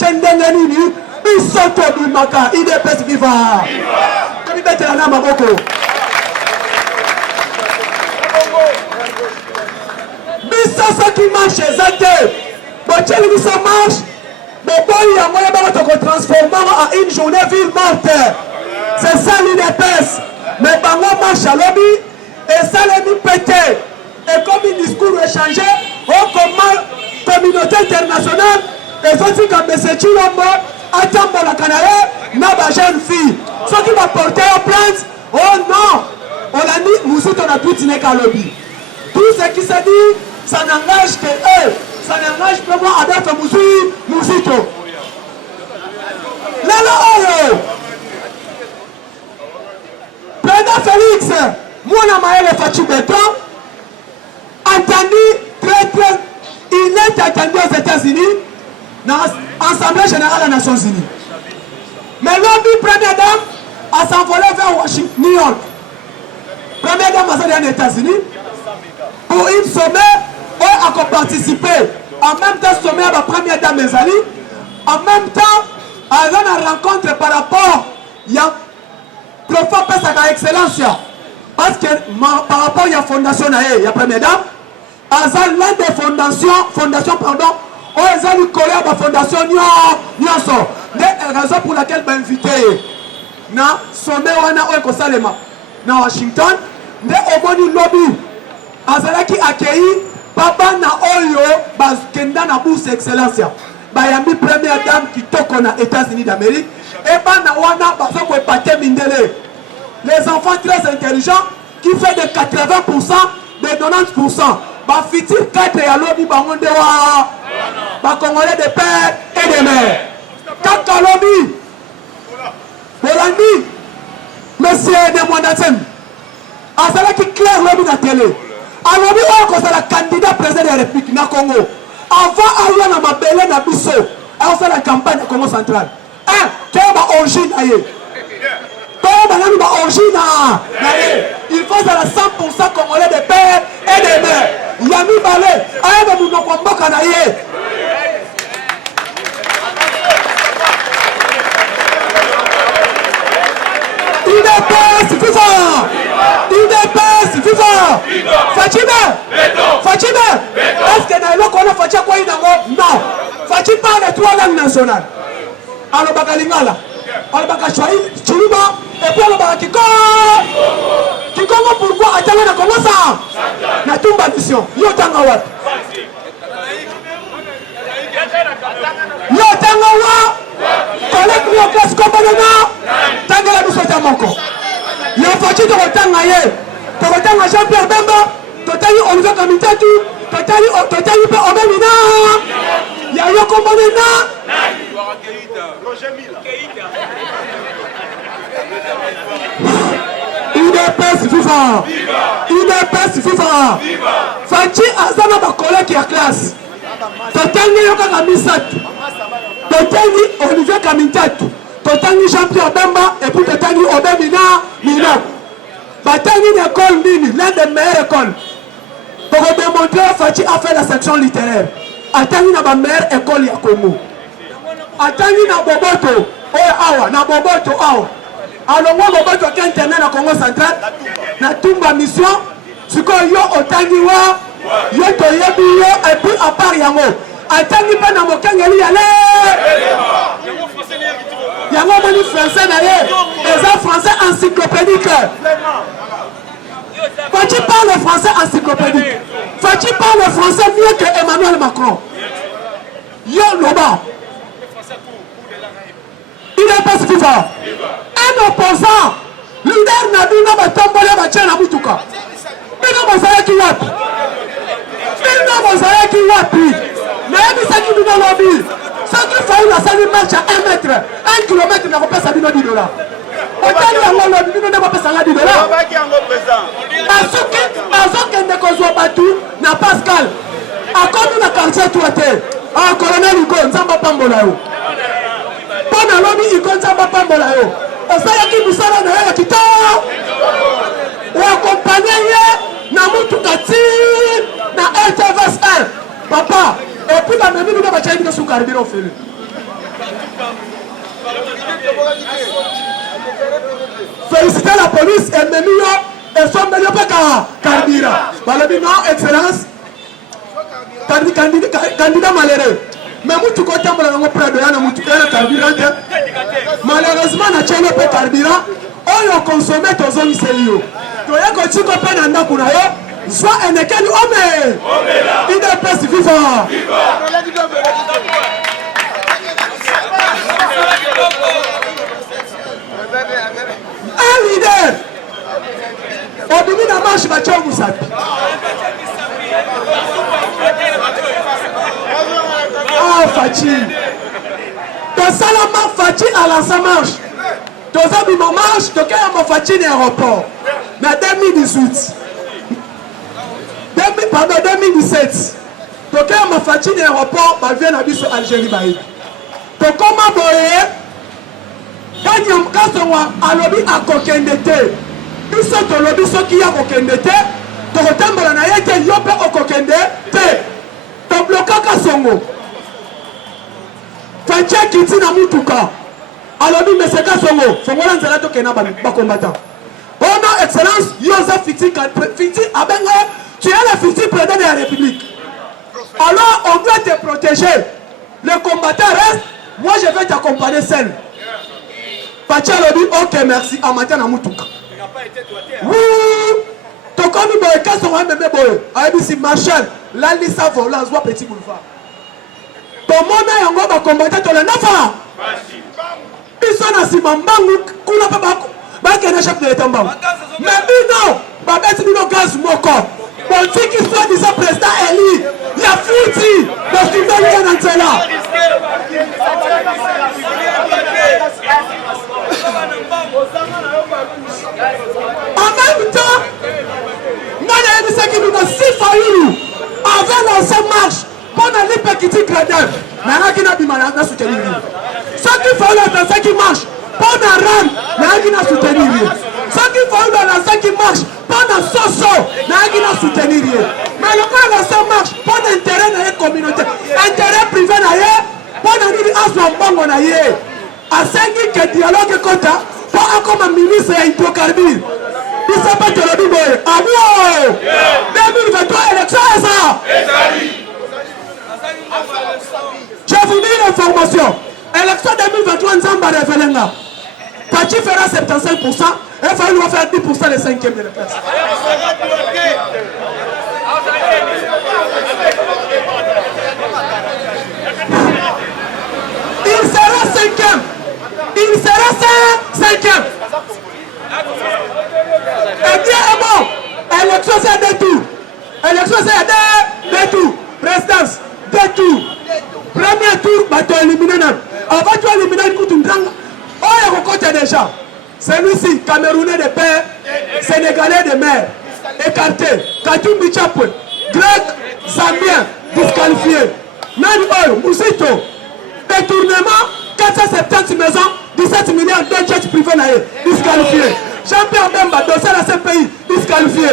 Chendenganini, Bisoto Bimaka, IDPS Viva. Comme il la Maboko. Bisoto qui marche, Zate. Bochel qui ça marche. Bobo, il y a moyen de transformer en une journée ville morte. C'est ça l'IDPS. Mais Bango marche à lobby. Et ça les mis pété. Et comme un discours échangé, comment communauté internationale, les autres comme M. Chilombo, attendent la Canada, n'a pas jeune fille. Ceux qui vont porter en plainte, oh non, on a dit, nous sommes on a tout n'est qu'à lobby. Tout ce qui se dit, ça n'engage que eux, ça n'engage que moi, Adolphe Mousito. Lalo, Président Félix, moi, Maëlle Fatou Béton, entendu, il est attendu aux États-Unis, dans l'Assemblée générale des Nations Unies. Mais l'homme, première dame, a s'envolé vers Washington, New York. Première dame, a allé aux États-Unis pour un sommet où elle a participé. En même temps, sommet à la première dame des alliés. En même temps, elle a une rencontre par rapport à profond Pessaka Excellence. Parce que par rapport à la fondation, il y a première dame. L'un des fondations, pardon, où ils ont collé à la fondation Nyonso. La raison pour laquelle je invité na sommet na Washington, de Omoni Lobby, Azalaki accueilli Papa na Oyo, Kenda na Bourse Excellence. Bayami première dame qui toque aux États-Unis d'Amérique. Et Bana Wana, Bazoko et Paté Mindele. Les enfants très intelligents qui fait de 80%, de 90%. Ba fitir 4 et à lobby bangonde wa ba congolais de père et de mère. Kaka lobby. Bolandi. Monsieur de Mwandatem. Azala qui clair lobby na télé. A lobby on ko la candidat président de la République na Congo. Avant aya na mabele na biso. A fait la campagne Congo central. Quelle origine aye. Il faut à 100% congolais de père et de mère. Yami Balé, aïe de Mounokwambo Kanaye. IDPS FIFA. IDPS FIFA. Fatime. Est-ce que dans le qu'on a fait quoi non. Fatime parle de trois langues nationales. Alors Bakalingala. Alors Bakachouaï, Chiluba. Et puis on va Kikongo pourquoi attendre na comment ça na tumba mission yo tanga wat collègue yo classe kombanana tanga la mission tamoko yo fati to tanga ye to tanga Jean-Pierre Bemba to tali Olivier Kamitatu to tali pe Obemina ya yo kombanana IDPS FIFA. IDPS FIFA. Fachi azana ba collègue ya classe. Totangi yoka kamisatu. Totangi Olivier Kamintatu. Totangi Jean-Pierre Bemba et puis totangi Obemina. Batangi une école nini, l'un des meilleures écoles. Pour démontrer Fachi a fait la section littéraire. Atangi na ba meilleure école ya Congo. Atangi na Boboto. Awa na Boboto awa. Alors moi Boboto qui internet na Congo central na tumba mission siko yo otangi wa yo to yebi yo et puis à part yango atangi pa na mokengeli yale yango moni français na ye les français encyclopédique. Fachi parle français encyclopédique. Fachi parle français mieux que Emmanuel Macron. Yo loba. Il est pas FIFA. Un opposant, leader Nabino va tomber la tchana Moutuka. Bino Mozayaki wapi. Bino Mozayaki wapi. Mais ça qui nous lobby. Ça qui fait la salle marche à 1 mètre. 1 kilomètre n'a pas ça $10. Autant que le lobby n'a pas ça $10. Parce que ne kozwa batu na Pascal. A comme na quartier toité. Ah colonel Hugo Nzamba Pambola yo. Pona lobby Hugo Nzamba Pambola yo. Osaya ki musala na ya kita. Ou accompagner na mutuka ti na RTVS. Papa, et puis la même nous va changer sur carburant fait. Féliciter la police et même et son meilleur candidat. Non, excellence. Candidat malheureux. Mais tu côté malheureusement, na tchène pe carburant. On a consommé tous les sérieux. Tu as que tu comprends dans kuna yo. Soit un équel homme. Il est plus vivant. Un leader. Au début de la marche, va tuer vous savez. Ah, Fachi. Ton salama Fachi à la sa marche. Ton ami ma marche, ton cas ma Fachi n'est aéroport. Mais 2018. Pardon, 2017. Ton cas ma Fachi n'est aéroport, bah vient à Bisso Algérie baï. Ton comment boyer? Quand on a lobby à Kokendete. Nous sommes au lobby ceux qui a Kokendete. Ton retard na yete yope au Kokendete. Ton bloquant Kasongo. Fatia kiti na mutuka. Alobi meseka songo. Songo la nzela to kena ba combattant. Oh non, excellence, Joseph Fiti Abenga, tu es le futur président de la République. Alors on doit te protéger. Le combattant reste, moi je vais t'accompagner seul. Fatia alobi, ok merci, amatia na mutuka. Oui, ton commis boyeka songo mbebe boye. Aibisi Marshall, la lisa volant, soit petit boulevard. Ton mona yango ba combattre to le nafa. Biso na sima mbangu kuna pa ba kena chef de l'état mbangu. Mais bino ba beti bino gaz moko. Bon qui soit disant président Eli, il a foutu parce qu'il veut rien dans cela. En même temps, nana yedi ce qui nous a si failli avant l'ancien marche. Pour aller petit gradin, mais qui n'a pas mal à soutenir. Ceux qui font la qui marche, pour la rame, mais qui n'a soutenir. Ceux qui font la qui marche, pour la soso, mais qui n'a soutenir. Mais le cas de ça marche, pour l'intérêt de la communauté, intérêt privé d'ailleurs, pour la vie à son bon d'ailleurs. À 5 que dialogue quota, pour comme un ministre hydrocarbures. Il s'appelle le Biboy. Ah bon 2023 élection est ça. Je vous dis l'information. Élection 2023, Nzamba Revelenga. Fachi fera 75%, et Faye doit faire 10% les 5e de la place. Il sera 5e. Il sera 5e. Et bien, bon, élection c'est deux tours. Élection c'est deux tours. Présidence, deux tours. Premier tour, tu as éliminé. Avant tu as éliminé une coupe de oh, il y a déjà. Celui-ci, Camerounais de père, Sénégalais de mère, écarté. Katou Bichapwe, Grec, Zambien, disqualifié. Nani Moussito, détournement, 470 maisons, 17 milliards de jets privés, disqualifié. Jean-Pierre Bemba, dossier à ce pays, disqualifié.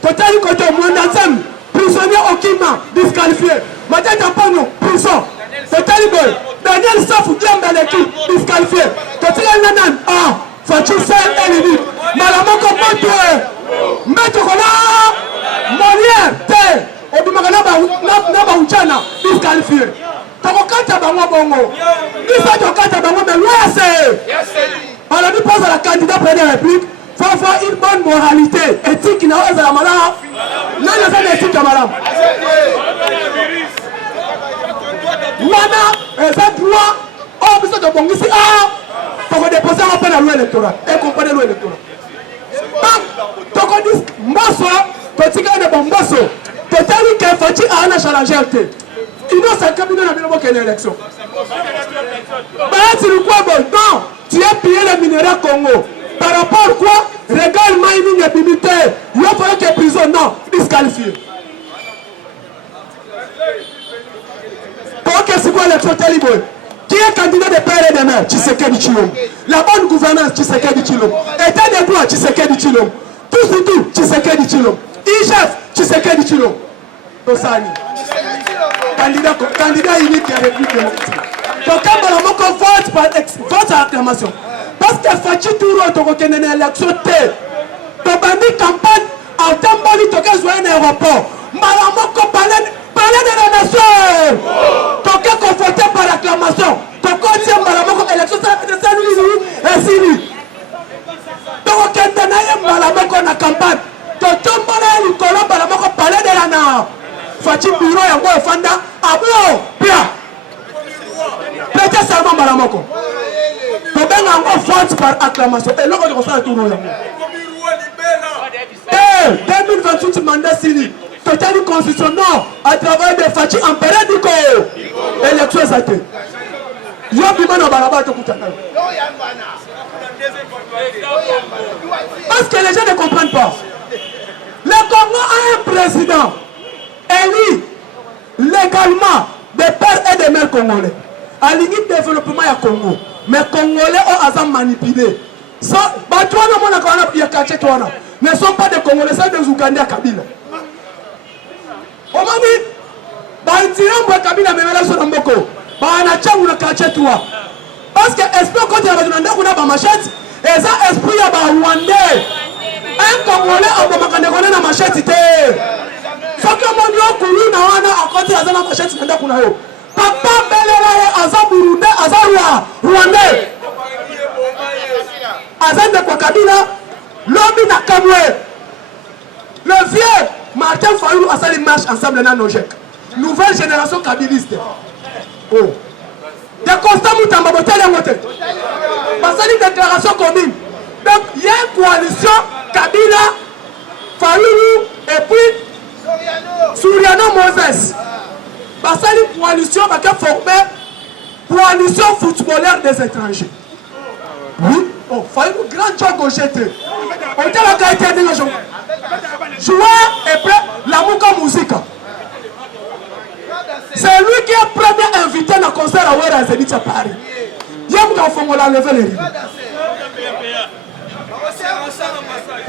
Total Koto, Mouandansem, prisonnier au Kima, disqualifié. Madame Tampano, prison. Total Boy, Daniel Safou, Diambaleki, disqualifié. Total Nanan, ah, Fachi Sen, Elini, Malamoko Ponto, Maître Roland, Molière, Té, Obimagana Nabauchana, disqualifié. Tokokata Bango Bongo, Nisa Tokata Bango, mais l'OSC. Alors, nous pose à la candidate président de la République, il faut avoir une bonne moralité, éthique, qui n'a pas de la malade. Non, il n'y a pas d'éthique à madame. Mana, et ça droit, oh, mais ça doit bon ici, ah, pour déposer un appel à loi électorale, et comprendre la loi électorale. Donc, tu dis, Mbosso, tu dis que bon Mbosso, tu dis que Fachi a un challenge. Il doit s'accompagner dans la quelle élection. Mais c'est le quoi, bon, non, tu as pillé les minéraux Congo. Par rapport à quoi, regarde mining et bimité, il va falloir que prison, non, disqualifié. Ok, c'est quoi l'élection Talibo? Qui est candidat de père et de mère? Tshisekedi Tshilombo. La bonne gouvernance, Tshisekedi Tshilombo. État de droit, Tshisekedi Tshilombo. Tout sur tout, Tshisekedi Tshilombo. IGF, Tshisekedi Tshilombo. Tosani. Candidat unique à la République démocratique. Donc, quand on a acclamation. Parce que Fachi Touro tokokende na élection te. Tobandi campagne en tamboli toke jouer un aéroport. Malamoko palais de la nation. Toke convoité par acclamation. Toko tie malamoko élection ça de salut et sini. Tokokende na ye malamoko na campagne. Totombola likolo malamoko palais de la nation. Fachi bureau yango efanda abo pia. Prêtez serment malamoko. Tobenga yango vote par acclamation. Et là on constate tout yango. 2028 mandat sini. Totali constitution non à travers des Fachi empereur du corps. Élection ça te. Yo bimano balaba to kutana. Parce que les gens ne comprennent pas. Le Congo a un président élu légalement des pères et des mères congolais. À limite développement ya Congo. Mais Congolais ont à manipulé. Ça, ne sont pas des Congolais, c'est des Ougandais à Kabila. Comment dit? Kabila parce que esprit quand il y a une machette, et ça esprit ya Rwandais. Un Congolais a une machette. Ce que mon Dieu koulou na wana à côté de la machette nda kuna yo. Papa Belela aza Burundi aza Rwandais. Azan de Kabila, l'homme n'a Kamwe. Le vieux Martin Fayoulou a sali marche ensemble dans nos jeux. Nouvelle génération kabiliste. Oh. Des constats Moutamba Botel et Motel. Parce que une déclaration commune. Donc il y a une coalition Kabila, Fayoulou et puis Souriano Moses. Parce que une coalition qui a formé coalition footballaire des étrangers. Oui. Oh, Fayoulou grand job au GT. On était la qualité de la joueur et puis la mouka musique. C'est lui qui est premier invité dans le concert à Ouera Zénith à Paris. Il y a un enfant qui a levé les rideaux.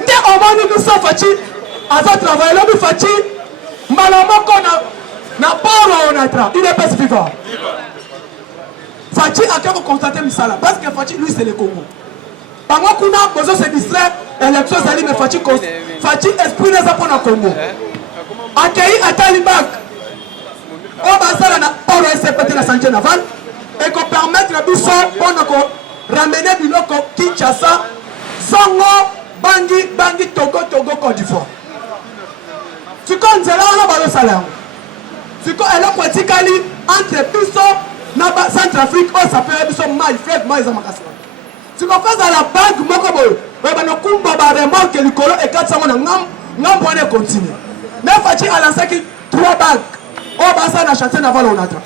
Dès au moment où nous sommes Fachi, à ce travail, là, nous Fachi, malheureusement qu'on n'a pas il est pas vivant. Fachi a qu'à constater Misala parce que Fachi, lui, c'est le Congo. Pendant qu'on a besoin de se distraire, l'élection s'allie, mais Fachi esprit n'est pas pour le Congo. Accueilli à Talibak. On va s'en aller pour respecter la santé navale et qu'on permette le bus pour ramener du loco Kinshasa, Zongo, Bangi, Togo, Côte d'Ivoire. Tu connais là, on a le salaire. Tu connais là, pratically, entre Bisso, Naba, Centrafrique, on s'appelle Bisso, Maï, Fred, Maï, Zamakasa. Tu vas faire à la banque, Mokobo, on va remorque le colo et 400 on va continuer. Mais Fachi a lancé 3 banques. On va s'en acheter avant l'onatra.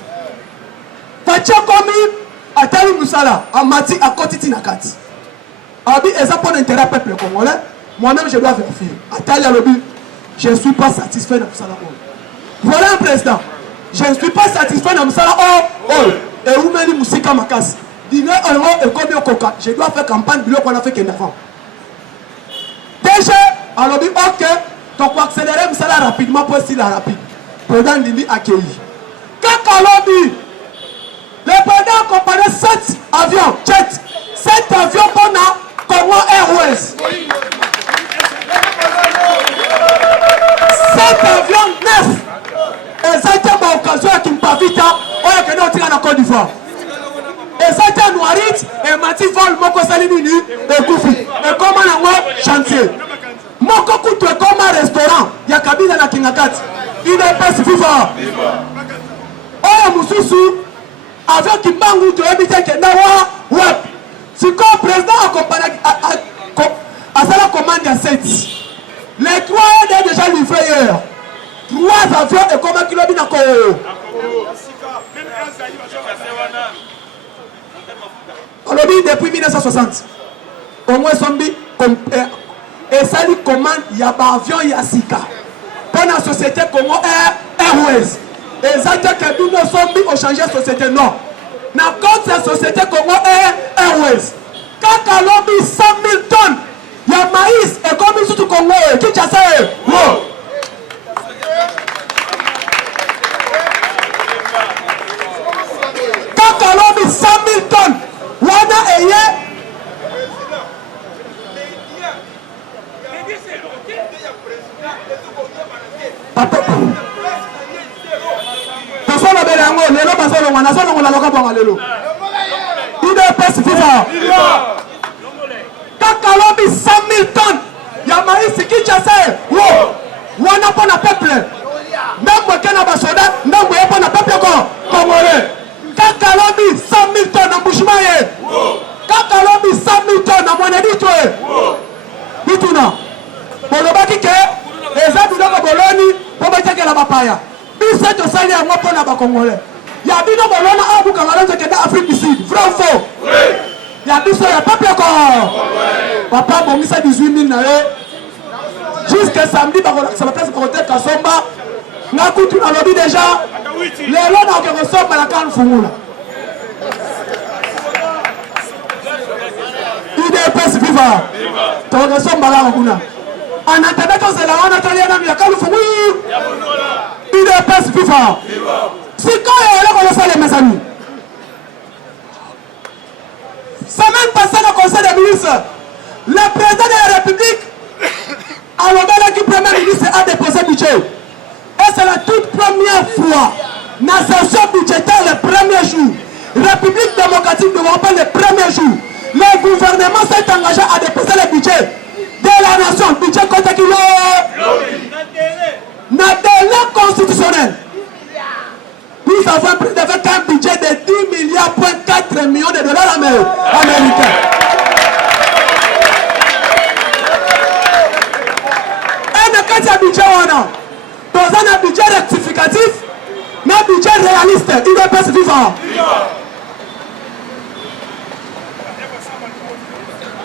Fachi a commis à Tali Moussala, à Mati, à Kotiti Nakati. Abi, et ça pour l'intérêt du peuple congolais, moi-même je dois vérifier. À Tali Alobi, je ne suis pas satisfait de Moussala. Voilà un président. Je ne suis pas satisfait de Moussala. Et où m'a dit Moussika Makas? Je dois faire campagne de qu'on a fait qu'un avant. Déjà, alors dit ok, donc on accélérer ça rapidement pour estimer rapide. Président Lili accueilli. Quand on dit, le président accompagné 7 avions, 7 avions qu'on a, Congo Airways. 7 avions 9. Et ça a été ma occasion à Kimpavita, on a que nous tirons en Côte d'Ivoire. Et ça a été Noirit, et Mati Vol, Moko Salinini, et Koufi. Et comment on a chantier. Moko Koutou est comme un restaurant, il y a Kabila na Kingakat. Il est pas vivant. Oh, Moussoussou, avec Kimbangu, tu as dit que Nawa, ouais. Si le président accompagne à ça la commande à 7. Les 3 est déjà livrés hier. 3 avions et comment qu'il a mis encore. On l'a dit depuis 1960. Au moins, Sombi, et ça lui commande, il y a un avion, il y a Sika. Pour la société Congo Airways. Et ça, que nous Sombi ont changé de société, non. Dans cette société Congo Airways, quand on a mis 100 000 tonnes, il y a maïs et comme il y a Congo, qui a ça? Quand on a mis 100 000 tonnes, on a payer. Personne ne veut rien. Lelo basolo wana solo ngula loka bonga lelo. UDPS FIFA. Kaka lobi 100 000 tonnes. Ya maïs Kinshasa. Wo. Wana pona peuple. Ndambo kena basoda, ndambo ya pona peuple congolais. Kaka lobi 100 000 tonnes na Mbushima. Kaka lobi 100 000 tonnes na Mweneditwe. Bituna. Bolobaki ke eza biloko boloni po batekela bapaya. Biso tosali yango mpona bakongolais. Ya bino bolona abuka malonzo kenda Afrique du Sud. Vrai ou faux? Oui. Ya biso ya peuple papa bongisa 18 000 na ye. Jusqu'à samedi bakolakisa bapesi bakote kasomba. Nga kutu na lobi déjà. Lelo na oke kosomba na kan fungula. UDPS viva. Tokosomba la kuna. En attendant que c'est la wana taliana ya kan fungula. UDPS viva. C'est quand il y a le conseil mes amis. Semaine passée au conseil des ministres, le président de la République a l'obéla qui premier ministre a déposé budget. Et c'est la toute première fois dans la session budgétaire le premier jour. République démocratique de l'Europe le premier jour. Le gouvernement s'est engagé à déposer le budget de la nation. Budget côté qui dans délai constitutionnel. Nous avons pris avec un budget de 10 milliards, 4 millions de dollars américains. Et quand il y a un budget, on a un budget rectificatif, mais un budget réaliste. Il est pas vivant.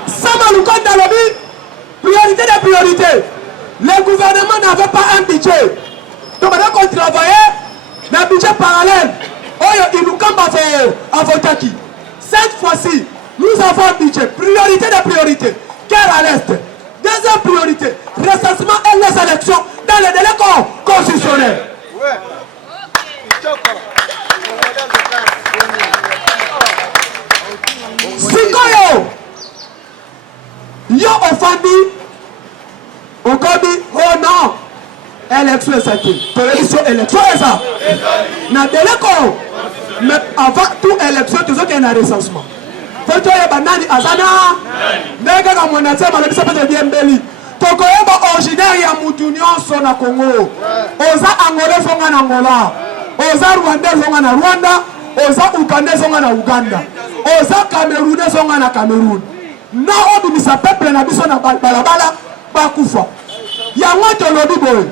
Samaloukan dans le but, priorité des priorités. Le gouvernement n'avait pas un budget. Donc maintenant qu'on travaillait, le budget parallèle, il nous campe à Votaki. Cette fois-ci, nous avons un budget, priorité de priorité, guerre à l'Est. Deuxième priorité, recensement et les élections dans les délais constitutionnels. Sikoyo, yo offandi, on dit, oh non. Élection est cette élection est ça. Na délai mais avant toute élection, tout ça qui est un recensement. Faut que les bananes azana, nègre comme on a dit, mais ça peut être bien belli. Toko est originaire ya Moutunion son na Congo. Oza Angolais sont en Angola. Oza Rwandais sont en Rwanda. Oza Ougandais sont en Ouganda. Oza Camerounais sont en Cameroun. Na obi misa peuple na biso na balabala bakufa. Ya ngoto lobi boy.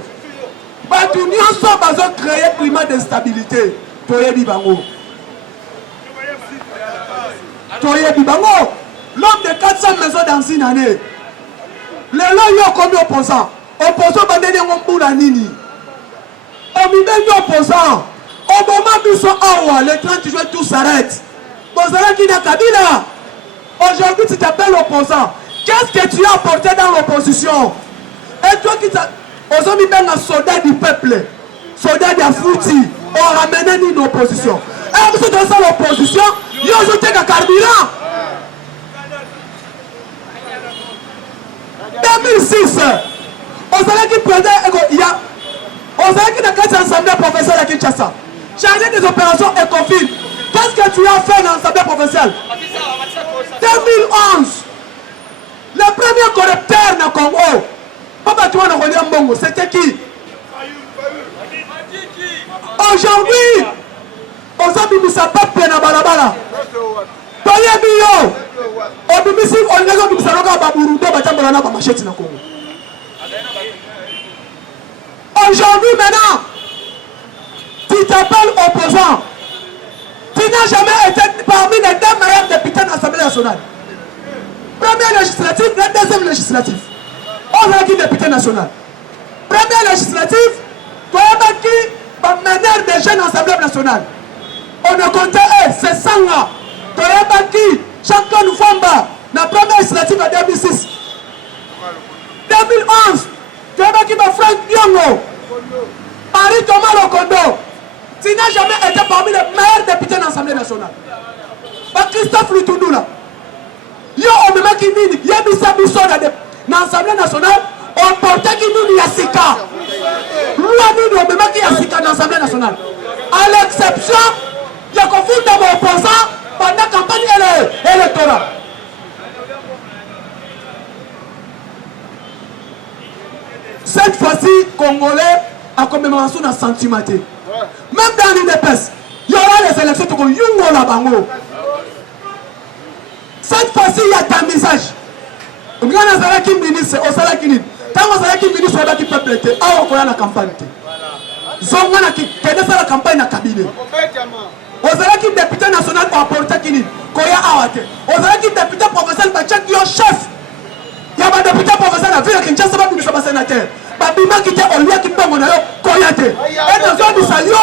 L'Union va créer un climat de stabilité. L'homme de 400 maisons dans une année. Les lois ont combien d'opposants? Opposants, Nini. Opposants. Au moment où ils sont le 30 juin, tout s'arrête. Aujourd'hui, tu t'appelles opposant. Qu'est-ce que tu as apporté dans l'opposition? Et toi qui t'as. Aux hommes, ils sont soldats du peuple, soldats de la fouti, on ramène une opposition. Et vous êtes dans l'opposition, ils ont ajouté un carburant. 2006, on savait qu'il prenait, on savait qu'il y a 4 assemblées professionnelles à Kinshasa. Chargé des opérations ECOFIN. Qu'est-ce que tu as fait dans l'assemblée professionnelle? 2011, le premier correcteur dans le Congo. Papa, tu vois, c'était qui? Aujourd'hui, on a mis sa peuple dans balabala. Aujourd'hui, maintenant, tu t'appelles opposant. Tu n'as jamais été parmi les 2 meilleurs députés de l'Assemblée nationale. Premier législatif, le deuxième législatif. On a qui député national. Premier législatif, tu as qui va mener des jeunes assemblée nationale. On a compté, c'est 100 ans. Tu as qui chacun nous famba. La première législative en 2006. 2011, tu as qui va Franck Nyongo. Marie Thomas Lokondo. Tu n'as jamais été parmi les meilleurs députés de l'Assemblée nationale. Christophe Lutundu là. portaki nini yebisa biso na Assemblée nationale on portaki nini ya sika loi nini omemaki ya sika na Assemblée nationale à l'exception ya kofuta baopposant pendant campagne électorale. Cette fois-ci, Congolais a commémoration d'un sentiment. Même dans l'UDPS, il y aura les élections de Yungo la Bango. Cette fois-ci, il y a ta message. On a qui ministre, on a qui ministre. Quand on a qui ministre, on a qui peuple était. Ah, on a la campagne. Zongana qui connaît la campagne na cabinet. On a qui député national pour apporter qui ni. Koya Awate. On a qui député professionnel Bachak qui est chef. Il y a un député professionnel à ville qui ne sait pas sénateur. Babima qui était au lieu qui peut mon ayo Koyate. Et dans zone du Salio.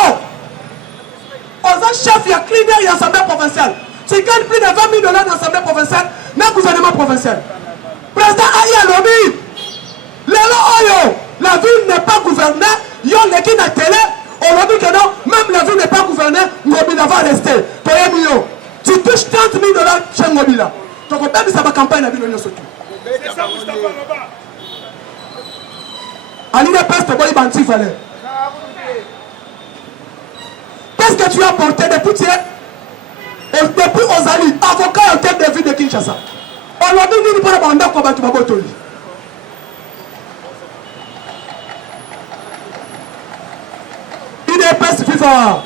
On a chef, il y a cleaner, il y a assemblée provinciale. Tu gagnes plus de 20 000 $ dans l'assemblée provinciale, dans le gouvernement provincial. Président Aïe Alobi, la ville n'est pas gouvernée, il y a l'équipe de la télé, on a dit que non, même la ville n'est pas gouvernée, Ngobila va rester. Tu touches 30 000 $ chez Ngobila. Donc on peut dire que ça va campagne à Bino surtout. C'est ça, Moustapha Loba. Aline Peste, Boy Banti fallait. Qu'est-ce que tu as porté depuis depuis Ozali, avocat en tête de ville de Kinshasa. On l'a dit, il n'y a pas de combat qui va botter. IDPS vivant.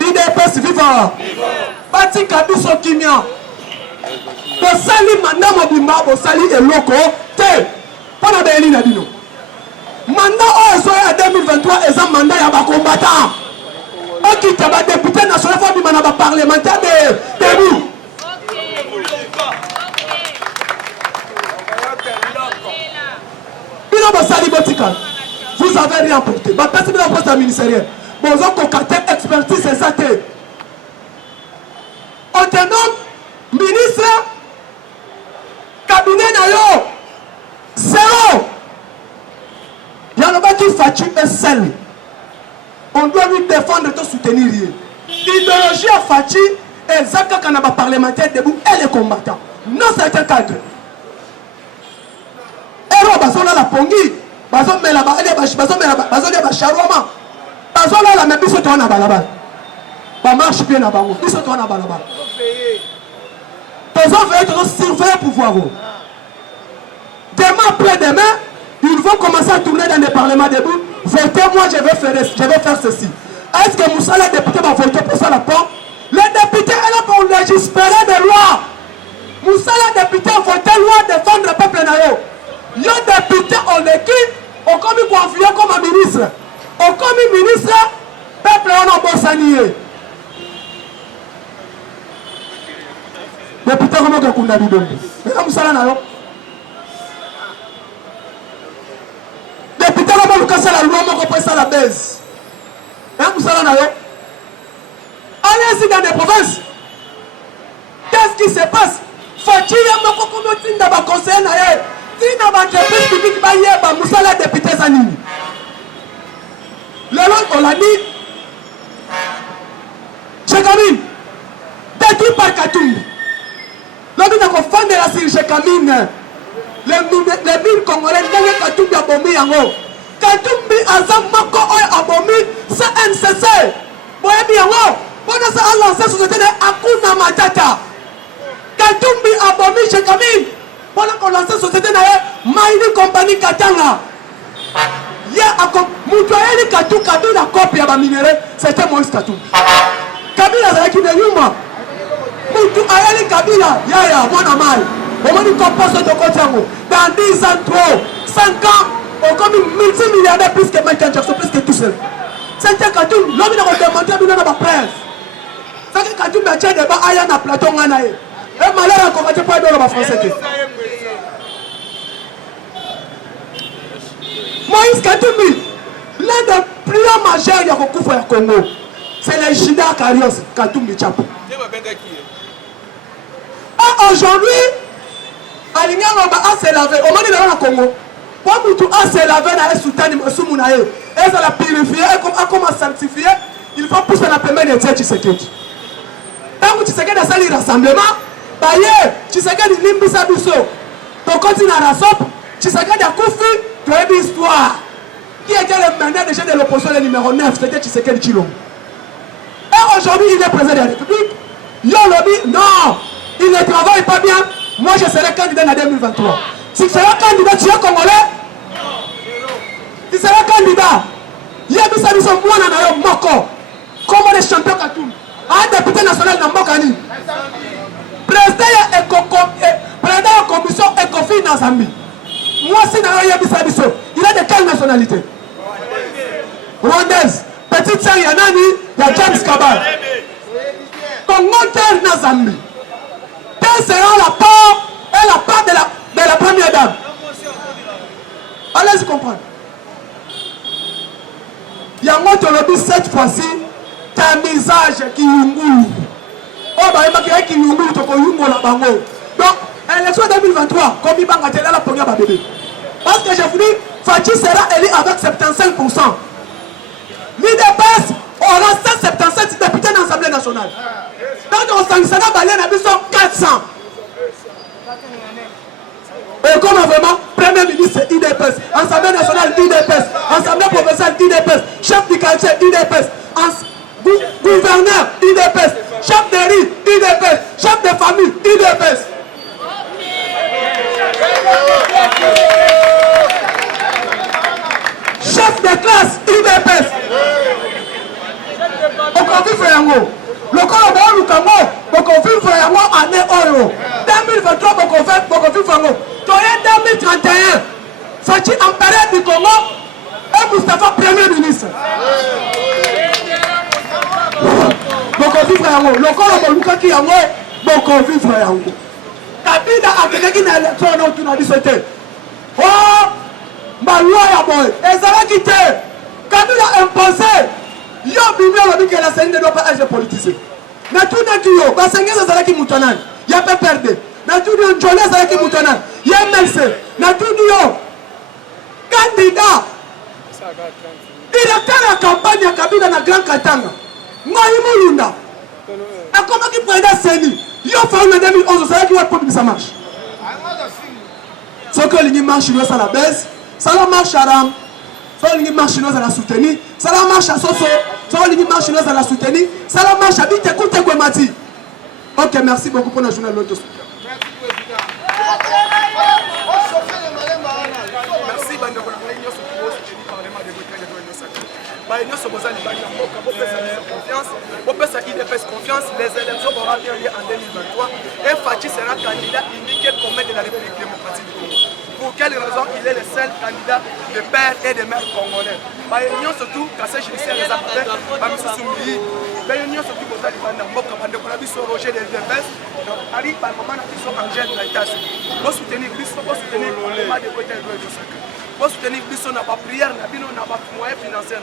IDPS vivant. Bati Kabiso Kimia. Bosali Manda Mobimba, Bosali et Loko. Te. Pas de Béli Nabino. Mandat Ozoé en 2023 est un mandat à combattant. Qui est un député national, il faut un parlementaire de nous. Vous avez rien porté. Personne n'a pas poste ministériel. Vous avez un expertise et ça. On te nomme ministre, cabinet nayo, zéro. Il y a un qui fatigue un seul. On doit lui défendre et te soutenir. L'idéologie à Fati et Zaka Kanaba parlementaire debout et les combattants. Non, c'est un cadre. Et là, bazola la pongi, bazola la bazola la charoma, bazola la même biso toana balaba. Ba marche bien na bango, biso toana balaba. Tes enfants doivent surveiller pour voir vous. Demain après-demain, ils vont commencer à tourner dans les parlements debout. Votez, moi je vais faire ceci. Est-ce que Moussa, les députés, vont voter pour ça la porte? Les députés, sont là pour légiférer des lois. Moussa, les députés, ont voté loi défendre le peuple nayo. Les députés, on l'équipe, on comme confié comme un ministre. On comme ministre, le peuple, on a bossanié. Député, comment on a Kunda Bidon? Mais comme ça, là, député, comment on casse la loi, on peut ça la baisse. Allez-y dans les provinces. Qu'est-ce qui se passe? Faut-il y avoir un conseil dans le conseil? Si dans l'entreprise publique, il y a un député Zanini. Le lot, on l'a dit. Chekamine. Détruit par Katumbi. L'homme n'a qu'au fond de la Syrie, Chekamine. Les mines congolaises, Katumbi a bombé yango. Katumbi azamako oy abomi CNCC. Boye biango. Bona sa a lancé société de Akuna Matata. Katumbi abomi chez Camille. Bona ko lancé société na Maini Compagnie Katanga. Ya ako mutoyeli Katu Kabila copie ya ba minéraux, c'était Moïse Katumbi. Kabila zaki de yuma. Mutu ayeli Kabila ya mwana mai. Omoni komposto de Kotiango. Dans 10 ans trop, 5 ans on comme multimilliardaire plus que Michael Jackson, plus que tout seul. C'était Katoum, l'homme n'a pas demandé à la presse. C'est que Katoum a tiré des bas à un plateau. Et malheur a combattu pas dans le français. Moïse Katoum, l'un des plus majeurs de la Congo, c'est le Jida Karios Katoum Chapo. Aujourd'hui, Alignan a s'est lavé. Au moment de la Congo, pour a se laver dans les soutanes et ça la purifier et comment sanctifier, il faut pousser la première de Tshisekedi. Tant que Tshisekedi a sali rassemblement, baye Tshisekedi limbisa biso tokoti na rasop Tshisekedi akufi toyebi histoire. Qui était le mandat déjà de l'opposition, le numéro 9, c'était Tshisekedi Tshilombo. Et aujourd'hui, il est président de la République. Yo lobby, non, il ne travaille pas bien. Moi, je serai candidat en 2023. Si tu seras candidat, tu es congolais. Tu seras candidat. Yebisa biso mwana na yo moko. Comme les champions Katoum. Un député national dans Mokani. Président de la commission ECOFIN dans Zambie. Moi, si je yebisa biso, il est de quelle nationalité? Rwandaise. Petite sœur Yanani, il y a James Kabal. Congo terre na Zambie. Quelle sera la part de la première dame? Allez-y comprendre. Il y a un lobby cette fois-ci, tamisage qui yungulu. Oh, bah, il y a qui yungulu, toko yungo la bango. Donc, élection 2023, comme il banga tela la première bébé. Parce que je vous dis, Fachi sera élu avec 75%. L'IDPS aura 177 députés dans l'Assemblée nationale. Quand on s'en va aller à 400. Et comme vraiment, Premier ministre IDPS, Assemblée nationale IDPS, Assemblée provinciale IDPS, chef du quartier IDPS, gouverneur IDPS, chef de riz IDPS, chef de famille IDPS. Chef de classe IDPS. Okofi Yango. Le corps de Lukango, Okofi Yango année Oyo. 2023, Okofi Yango. Toye 2031, Fachi empereur du Congo et Moustapha Premier ministre. Okofi Yango. Le corps de Lukaki Yango, Okofi Yango. Kabila a quelqu'un qui n'a l'élection au tournoi du sauté. Oh! Malwa ya boy, ezala quitté. Kabila imposé. Yo bimio lobi que la scène ne doit pas être politisée. Na tout na kiyo, ba sengeza ezala ki mutonani. Ya pe perdre. Na tout yo njole ezala ki mutonani. Ya melse. Na tout yo candidat. Directeur la campagne ya Kabila na Grand Katanga. Ngoyi mulunda. Akoma ki président Seni. Yo fa en 2011 ezala ki wa pop ça marche. Ce que l'Union marche chinoise à la baisse. Ça la marche à Ram, ça la marche chinoise à la soutenir, ça la marche à Soso, ça la marche chinoise à la soutenir, ça la marche à Bite Koute Kwemati. Ok, merci beaucoup pour la journée de l'autre. Merci, Bande pour la réunion sur le soutenir par les mains de votre réunion sur Bozali, confiance, confiance, les élections auront bien lieu en 2023 et Fachi sera candidat indiqué comme maire de la République démocratique du Congo. Pour quelle raison il est le seul candidat de père et de mère congolais. Réunion surtout, Kassé judiciaire les appelés, Bamisou Soumili, réunion surtout pour ça, Mboka Bande pour la biso Roger des DPS, donc Ari par moment qui sont en gêne la tasse. Pour soutenir Bisso, pour soutenir le mois de côté de Sacré. Pour soutenir Bisso n'a pas prière, n'a pas moyen financier.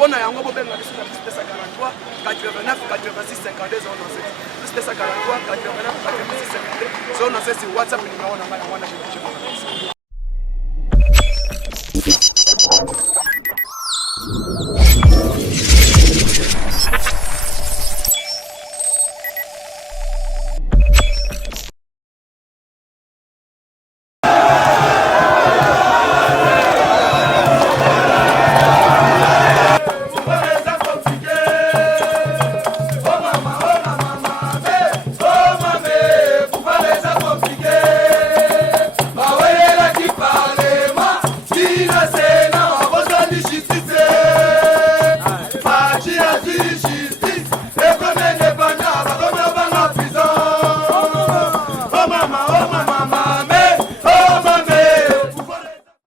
On a un gros problème sur la liste de 43, 89, 86, 52, 07. Liste de 43, 89, 86, 52, 07 sur WhatsApp numéro 9.